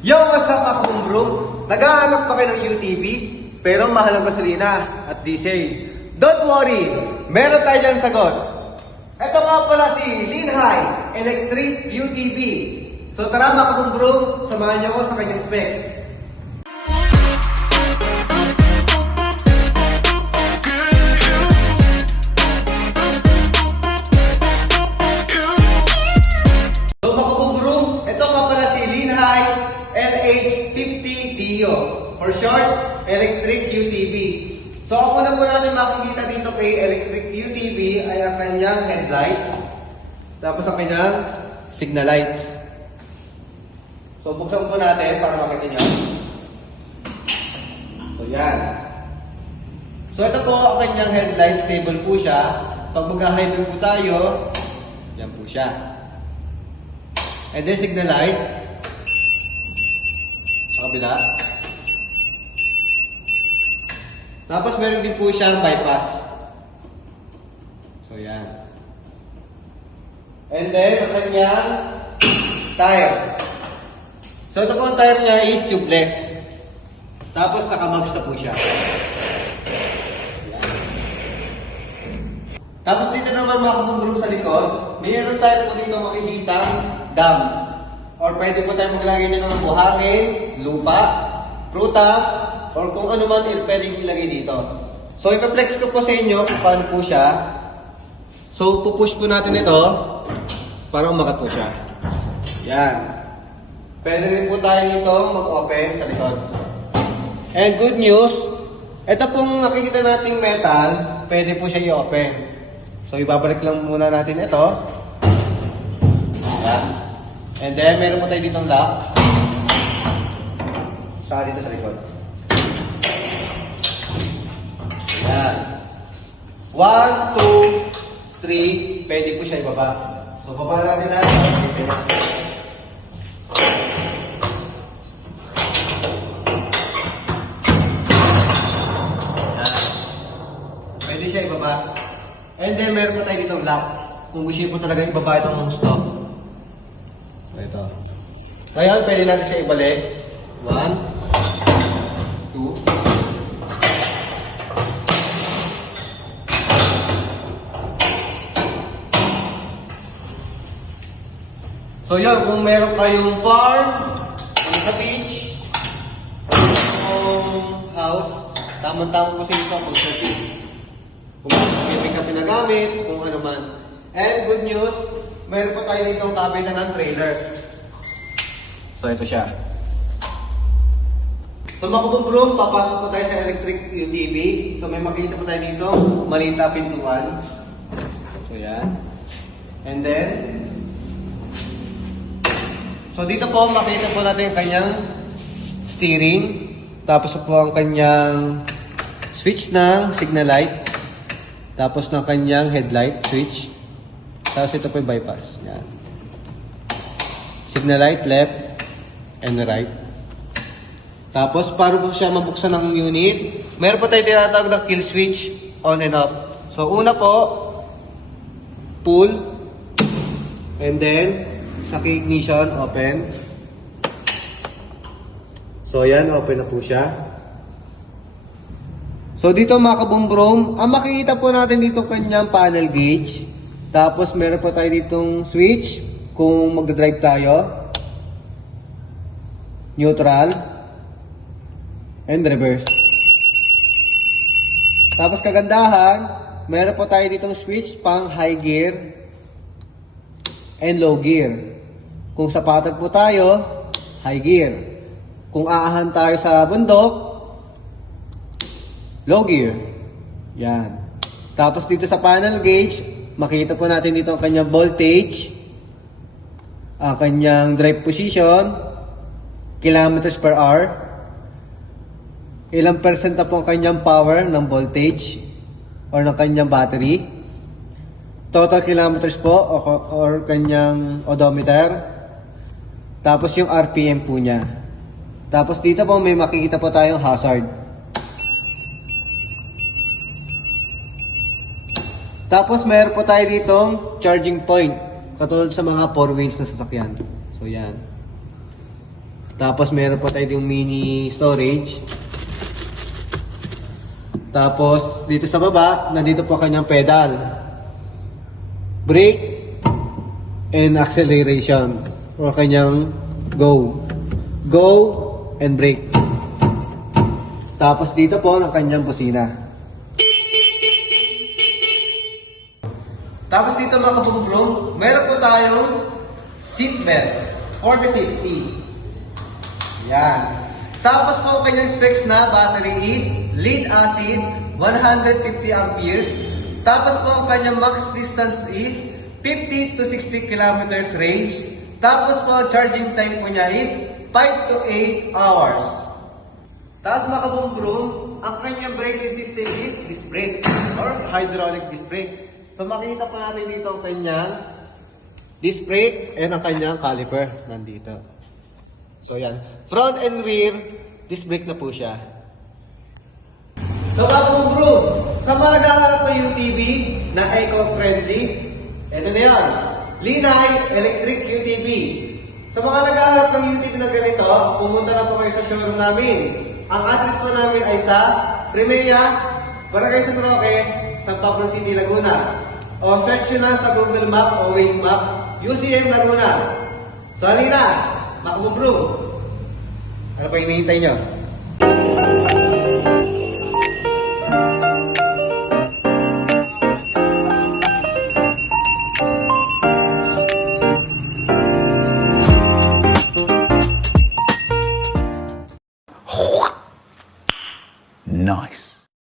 Yo, what's up mga kabum-bro? Naghahanap pa kayo ng UTV, pero mahal ang gasolina at diesel. Don't worry, meron tayo dyan sagot. Ito nga pala si Linhai Electric UTV. So tara mga kabum-bro, samahan niyo ako sa kanyang specs. So mga kabum-bro, ito nga pala si Linhai LH50DO. For short, Electric UTV. So ang una po natin makikita dito kay Electric UTV ay ang kanyang headlights. Tapos ang kanyang signal lights. So buksan po natin para makita nyo. So yan. So ito po ang kanyang headlights. Stable po siya. Pag mag-highway po tayo, yan po siya. And then signal light. Sa kabila. Tapos meron din po siyang bypass. So yan. And then ang kanyang tire. So ito po ang tire niya is tubeless. Tapos nakamags na po siya. Yan. Tapos dito naman mga kabum-bro sa likod, mayroon tayo po dito makikita dam. Or pwede po tayo maglagay nyo ng buhangin, lupa, prutas, or kung ano man pwedeng ilagay dito. So ipaplex ko po sa inyo kung paano po siya. So pupush po natin ito para umakat po siya. Yan. Pwede rin po tayo dito mag-open sa likod. And good news, ito pong nakikita nating metal, pwede po siya i-open. So ibabalik lang muna natin ito. Yan. And then meron po tayo ditong lock. Saka dito sa likod. Yan. 1, 2, 3, pwede po siya ibaba. So baba natin natin. Pwede siya ibaba. And then meron po tayo ditong lock. Kung gusto niyo po talaga ibaba itong stop. So ito. Kaya pwede natin siya ibalik. 1, 2. So yun, kung meron kayong farm, sa beach, kung house, tamang-tamang po sa ito pag service. Kung may ka pinagamit, kung ano man. And good news, meron pa tayo ditong kabila ng trailer. So ito siya. So mga kabum-bro, papasok po tayo sa Electric UTV. So may makikita po tayo dito, maliit na pintuan. So yan. And then, so dito po makita po natin yung kanyang steering. Tapos po ang kanyang switch ng signal light. Tapos ng kanyang headlight switch. Tapos ito po yung bypass. Yan. Signal light left and right. Tapos para po siya mabuksan ng unit, meron po tayo tinatawag na kill switch on and off. So una po, pull. And then sa ignition, open. So yan, open na po siya. So dito mga kabum-bro, ang makikita po natin dito kanyang panel gauge. Tapos meron po tayo ditong switch kung mag-drive tayo. Neutral. And reverse. Tapos kagandahan, meron po tayo ditong switch pang high gear and low gear. Kung sa patag po tayo, high gear. Kung aahan tayo sa bundok, low gear. Yan. Tapos dito sa panel gauge, makita po natin dito ang kanyang voltage, ang kanyang drive position, kilometers per hour, ilang percent na po ang kanyang power ng voltage or ng kanyang battery, total kilometers po or kanyang odometer, tapos yung RPM po niya. Tapos dito po may makikita po tayong hazard. Tapos meron po tayo ditong charging point, katulad sa mga 4 wheels na sasakyan. So yan. Tapos meron pa tayo yung mini storage. Tapos dito sa baba, nandito po kanyang pedal. Brake and acceleration or kanyang go and brake. Tapos dito po ang kanyang busina. Tapos dito mga kabungbong, meron po tayong seat belt for the safety. Yan. Tapos po ang kanyang specs na battery is lead acid 150 amperes. Tapos po ang kanyang max distance is 50 to 60 kilometers range. Tapos po ang charging time po niya is 5 to 8 hours. Tapos mga kabungbong, ang kanyang braking system is disc brake or hydraulic disc brake. So makikita po natin dito ang kanyang disc brake and ang kanyang caliper nandito. So yan, front and rear disc brake na po siya. So mga kabungbong, sa mga naghahanap ng UTV na eco-friendly, ito na yan, Linay Electric UTV. Sa mga naghahanap ng UTV na ganito, pumunta na po kayo sa showroom namin. Ang address po namin ay sa Primea, Barangay San Roque, San Pablo City, Laguna. O search nyo na sa Google Map o Waze Map, UCM Laguna. So halina, mga kabungbong. Ano pa hinihintay nyo?